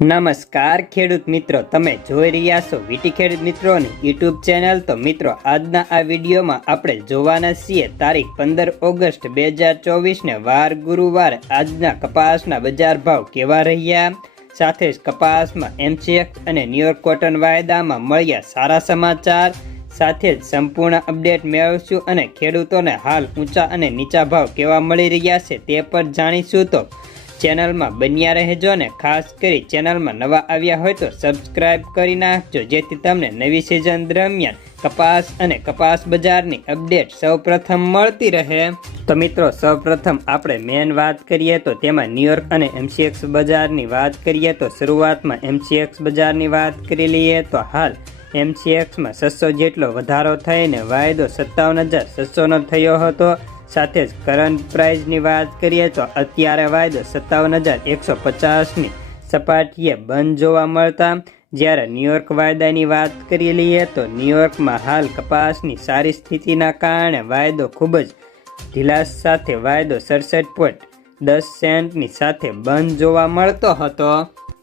નમસ્કાર ખેડૂત મિત્રો, તમે જોઈ રહ્યા છો વીટી ખેડૂત મિત્રોની યુટ્યુબ ચેનલ। તો મિત્રો, આજના આ વિડીયોમાં આપણે જોવાના છીએ તારીખ 15 ઓગસ્ટ 2024 ને વાર ગુરુવાર આજના કપાસના બજાર ભાવ કેવા રહ્યા, સાથે જ કપાસમાં એમસીએક્સ અને ન્યુયોર્ક કોટન વાયદામાં મળ્યા સારા સમાચાર, સાથે જ સંપૂર્ણ અપડેટ મેળવશું અને ખેડૂતોને હાલ ઊંચા અને નીચા ભાવ કેવા મળી રહ્યા છે તે પર જાણીશું। તો ચેનલમાં બન્યા રહેજો ને ખાસ કરી ચેનલમાં નવા આવ્યા હોય તો સબસ્ક્રાઇબ કરી નાખજો, જેથી તમને નવી સિઝન દરમિયાન કપાસ અને કપાસ બજારની અપડેટ સૌપ્રથમ મળતી રહે। તો મિત્રો, સૌપ્રથમ આપણે મેન વાત કરીએ તો તેમાં ન્યુયોર્ક અને એમસીએક્સ બજારની વાત કરીએ તો શરૂઆતમાં એમસીએક્સ બજારની વાત કરી લઈએ તો હાલ એમસીએક્સમાં 600 જેટલો વધારો થઈને વાયદો 57,600નો થયો હતો। સાથે જ કરંટ પ્રાઇસની વાત કરીએ તો અત્યારે વાયદો 57,150ની સપાટીએ બંધ જોવા મળતા, જ્યારે ન્યુયોર્ક વાયદાની વાત કરી લઈએ તો ન્યુયોર્કમાં હાલ કપાસની સારી સ્થિતિના કારણે વાયદો ખૂબ જ ઢીલાસ સાથે વાયદો 67.10 સેન્ટની સાથે બંધ જોવા મળતો હતો।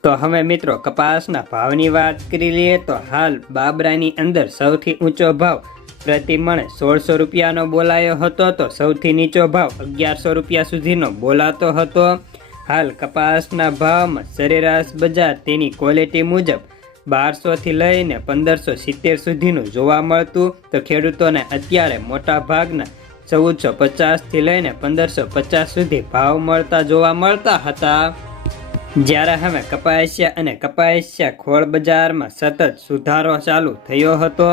તો હવે મિત્રો, કપાસના ભાવની વાત કરી લઈએ તો હાલ બાબરાની અંદર સૌથી ઊંચો ભાવ પ્રતિ મણ 1600 રૂપિયાનો બોલાયો હતો, તો સૌથી નીચો ભાવ 1100 રૂપિયા સુધીનો બોલાતો હતો। હાલ કપાસના ભાવમાં સરેરાશ બજાર તેની ક્વોલિટી મુજબ 1200થી લઈને 1570 સુધીનું જોવા મળતું, તો ખેડૂતોને અત્યારે મોટા ભાગના 1450થી લઈને 1550 સુધી ભાવ મળતા જોવા મળતા હતા। જ્યારે હવે કપાસિયા અને કપાસિયા ખોળ બજારમાં સતત સુધારો ચાલુ થયો હતો।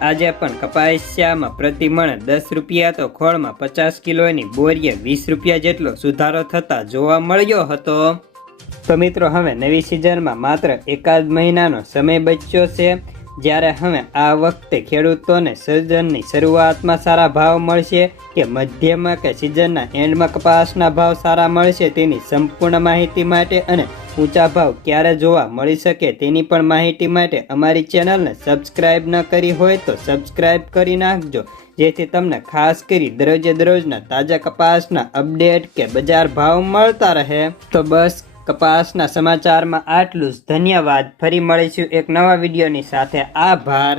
આજે પણ કપાસિયામાં પ્રતિ મણ 10 રૂપિયા તો ખોળમાં 50 કિલોની બોરીએ 20 રૂપિયા જેટલો સુધારો થતા જોવા મળ્યો હતો। તો મિત્રો, હવે નવી સિઝનમાં માત્ર એકાદ મહિનાનો સમય બચ્યો છે, જ્યારે હવે આ વખતે ખેડૂતોને સિઝનની શરૂઆતમાં સારા ભાવ મળશે કે મધ્યમાં કે સિઝનના એન્ડમાં કપાસના ભાવ સારા મળશે તેની સંપૂર્ણ માહિતી માટે અને ઊંચા ભાવ ક્યારે જોવા મળી શકે તેની પણ માહિતી માટે અમારી ચેનલને સબસ્ક્રાઇબ ન કરી હોય તો સબસ્ક્રાઇબ કરી નાખજો, જેથી તમને ખાસ કરી દરરોજના તાજા કપાસના અપડેટ કે બજાર ભાવ મળતા રહે। તો બસ, કપાસના સમાચારમાં આટલું જ। ધન્યવાદ। ફરી મળીશું એક નવા વિડીયોની સાથે। આભાર।